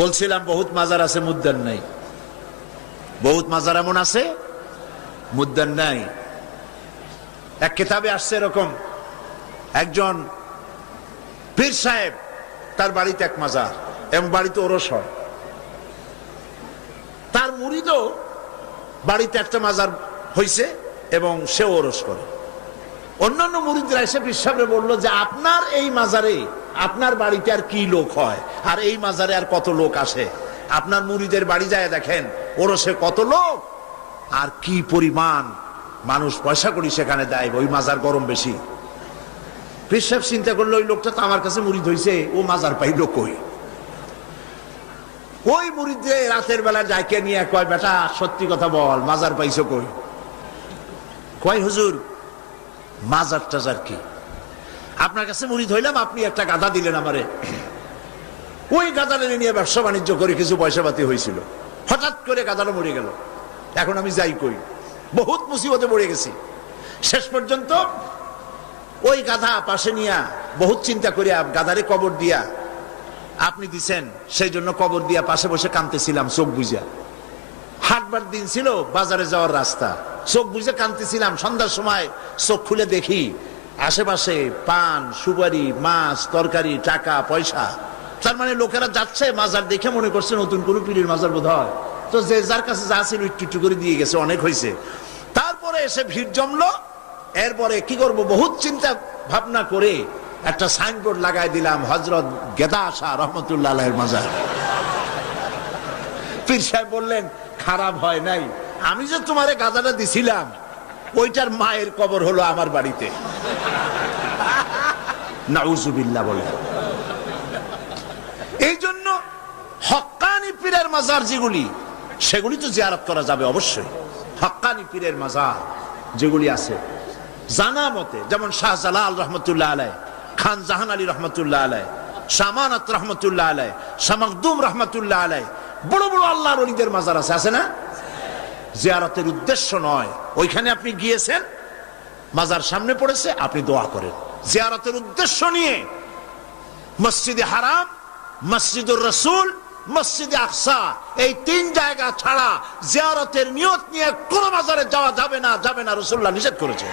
বলছিলাম বহুত মাজার আছে মুদ্দান নাই, বহুত মাজার এমন আছে মুদ্দান নাই। এক কিতাবে আসছে এরকম, একজন পীর সাহেব, তার বাড়িতে এক মাজার এবং বাড়িতে ওরস হয়। তার মুরিদও বাড়িতে একটা মাজার হইছে এবং সে ওরস করে। অন্যান্য মুরিদরা এসে পীর সাহেবরে বললো যে আপনার এই মাজারে আপনার বাড়িতে আর কি লোক হয়, আর এই মাজারে আর কত লোক আসে? আপনার মুরিদের বাড়ি যায় দেখেন ওরসে কত লোক আর কি পরিমাণ মানুষ পয়সা করি সেখানে দেয়, ওই মাজার গরম বেশি। পীর সাহেব চিন্তা করলো ওই লোকটা তো আমার কাছে মুরিদ হইছে, ও মাজার পাইল কই? ওই মুরিদে রাতের বেলা যাইকে নিয়ে কয়, বেটা সত্যি কথা বল, মাজার পাইছো কই? কয় হুজুর মাজার টাজার কি, আপনার কাছে মুরিদ হইলাম, আপনি একটা গাধা দিলেন আমারে, ওই গাধাটা নিয়ে ব্যবসা বাণিজ্য করে কিছু পয়সা পাতি হয়েছিল, হঠাৎ করে গাধাটা মরে গেল, এখন আমি যাই কই? বহুত মুসিবতে পড়ে গেছি। শেষ পর্যন্ত ওই গাধা পাশে নিয়া বহুত চিন্তা করিয়া গাধারে কবর দিয়া আপনি দিছেন, সেই জন্য কবর দিয়া পাশে বসে কাঁদতেছিলাম চোখ বুঝা। হাটবার দিন ছিল, বাজারে যাওয়ার রাস্তা, চোখ বুঝে কাঁদতেছিলাম। সন্ধ্যার সময় চোখ খুলে দেখি আশেপাশে পান, সুপারি, মাছ, তরকারি, টাকা পয়সা। তার মানে লোকেরা যাচ্ছে, মাজার দেখে মনে করছে নতুন কোন পীরের মাজার বোধ হয়, তো যে যার কাছে যা ছিল একটু একটু করে দিয়ে গেছে, অনেক হয়েছে। তারপরে এসে ভিড় জমলো। এরপরে কি করব, বহুত চিন্তা ভাবনা করে একটা সাইনবোর্ড লাগাই দিলাম, হযরত গেদা শাহ রহমতুল্লাহ আলাইহির মাজার। পীর সাহেব বললেন খারাপ হয় নাই, আমি যে তোমারে গাদাটা দিছিলাম ওইটার মায়ের কবর হলো আমার বাড়িতে। নাউজুবিল্লাহ বলে। এই জন্য হক্কানি পীরের মাজার যেগুলি, সেগুলি তো জিয়ারত করা যাবে অবশ্যই। হক্কানি পীরের মাজার যেগুলি আছে জানা মতে, যেমন শাহজালাল রহমতুল্লাহ আলাই, খান জাহান আলী রহমতুল্লাহ আলাই, শামানাত রহমতুল্লাহ আলাই, শামাকদুম রহমতুল্লাহ আলাই, বড় বড় আল্লাহর ওলিদের মাজার আছে, আছে না? জিয়ারতের উদ্দেশ্য নয়, ওইখানে আপনি গিয়েছেন, মাজার সামনে পড়েছে, আপনি দোয়া করেন। জিয়ারতের উদ্দেশ্য নিয়ে মসজিদে হারাম, মসজিদুর রাসূল, মসজিদে আকসা, এই তিন জায়গা ছাড়া জিয়ারতের নিয়ত নিয়ে কোন মাজারে যাওয়া যাবে না, যাবে না, রাসূলুল্লাহ নিষেধ করেছেন।